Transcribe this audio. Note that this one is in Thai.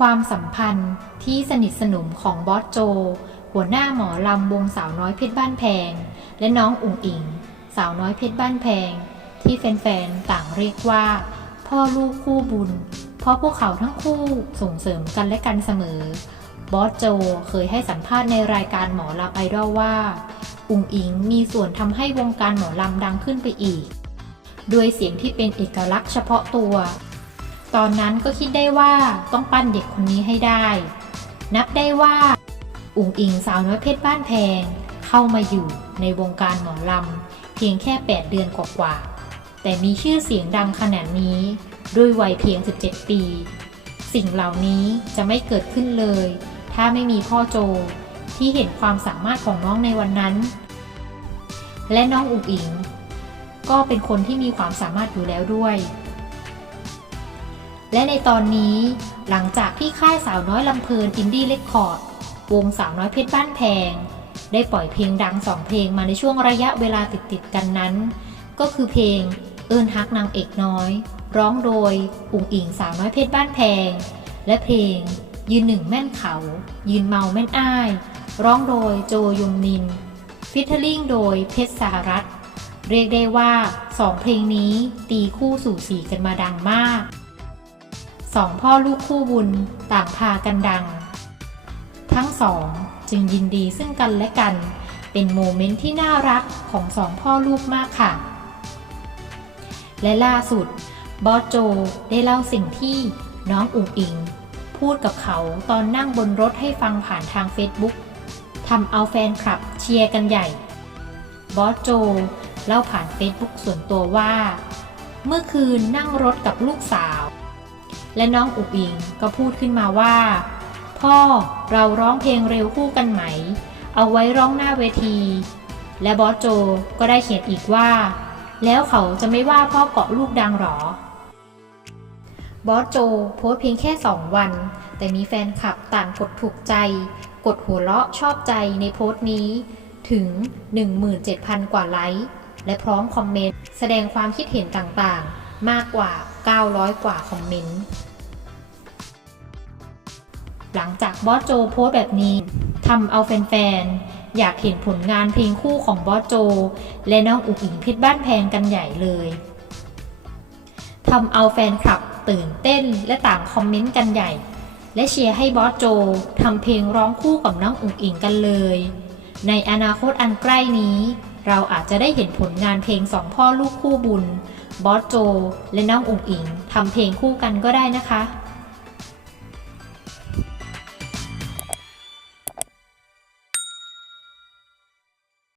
ความสัมพันธ์ที่สนิทสนมของบอสโจ หัวหน้าหมอลำวงสาวน้อยเพชรบ้านแพง และน้องอุ๋งอิง สาวน้อยเพชรบ้านแพง ที่แฟนๆต่างเรียกว่า พ่อลูกคู่บุญ เพราะพวกเขาทั้งคู่ส่งเสริมกันและกันเสมอ บอสโจเคยให้สัมภาษณ์ในรายการหมอลำไอดอลว่า อุ๋งอิงมีส่วนทำให้วงการหมอลำดังขึ้นไปอีก ด้วยเสียงที่เป็นเอกลักษณ์เฉพาะตัว ตอนนั้นก็คิดได้ว่าต้องปั้นเด็กคนนี้ให้ได้ นับได้ว่า อุ๋งอิงสาวน้อยเพชรบ้านแพง เข้ามาอยู่ในวงการหมอลำเพียงแค่ 8 เดือนกว่าๆแต่มีชื่อเสียงดังขนาดนี้ ด้วยวัยเพียง 17 ปี สิ่งเหล่านี้จะไม่เกิดขึ้นเลย ถ้าไม่มีพ่อโจที่เห็นความสามารถของน้องในวันนั้น และน้องอุ๋งอิง ก็เป็นคนที่มีความสามารถอยู่แล้วด้วย และในตอนนี้หลังจากที่ค่ายสาวน้อยลำเพลินอินดี้เรคคอร์ดวงสาวน้อยเพชรบ้านแพง ได้ปล่อยเพลงดังสองเพลงมาในช่วงระยะเวลาติดๆกันนั้น ก็คือเพลงเอิญฮักนางเอกน้อย ร้องโดยอุ๋งอิงสาวน้อยเพชรบ้านแพง และเพลง ยืนหนึ่งแม่นเขา ยืนเมาแม่นอ้าย ร้องโดยโจยงนิน ฟิทเทอร์ลิงโดยเพชรสหรัฐ เรียกได้ว่าสองเพลงนี้ตีคู่สู่สีกันมาดังมาก สองพ่อลูกคู่บุญต่างพากันดัง ทั้งสองจึงยินดีซึ่งกันและกัน เป็นโมเมนต์ที่น่ารักของสองพ่อลูกมากค่ะ และล่าสุด บอสโจได้เล่าสิ่งที่น้องอุ๋งอิง พูดกับเขาตอนนั่งบนรถให้ฟังผ่านทางเฟซบุ๊กทำเอาแฟนคลับเชียร์กันใหญ่ บอสโจเล่าผ่านเฟซบุ๊กส่วนตัวว่า เมื่อคืนนั่งรถกับลูกสาว และน้องอุ๋งอิงก็พูดขึ้นมาว่า พ่อเราร้องเพลงเร็วคู่กันไหม เอาไว้ร้องหน้าเวที และบอสโจก็ได้เขียนอีกว่า แล้วเขาจะไม่ว่าพ่อเกาะลูกดังหรอบอสโจโพสเพียงแค่ 2 วัน แต่มีแฟนคลับต่างกดถูกใจ กดหัวเราะชอบใจในโพสต์นี้ถึง 17,000 กว่าไลค์ และพร้อมคอมเมนต์ แสดงความคิดเห็นต่างๆ มากกว่า 900 กว่าคอมเมนต์ หลังจากบอสโจโพสแบบนี้ทำเอาแฟนๆ อยากเห็นผลงานเพลงคู่ของบอสโจ และน้องอุ๋งอิงพชรบ้านแพงกันใหญ่เลยทำเอาแฟนคลับตื่นเต้นและต่างคอมเมนต์กันใหญ่ และเชียร์ให้บอสโจทำเพลงร้องคู่กับน้องอุ๋งอิงกันเลย ในอนาคตอันใกล้นี้ เราอาจจะได้เห็นผลงานเพลงสองพ่อลูกคู่บุญ บอสโจ และน้องอุ๋งอิงทำเพลงคู่กันก็ได้นะคะ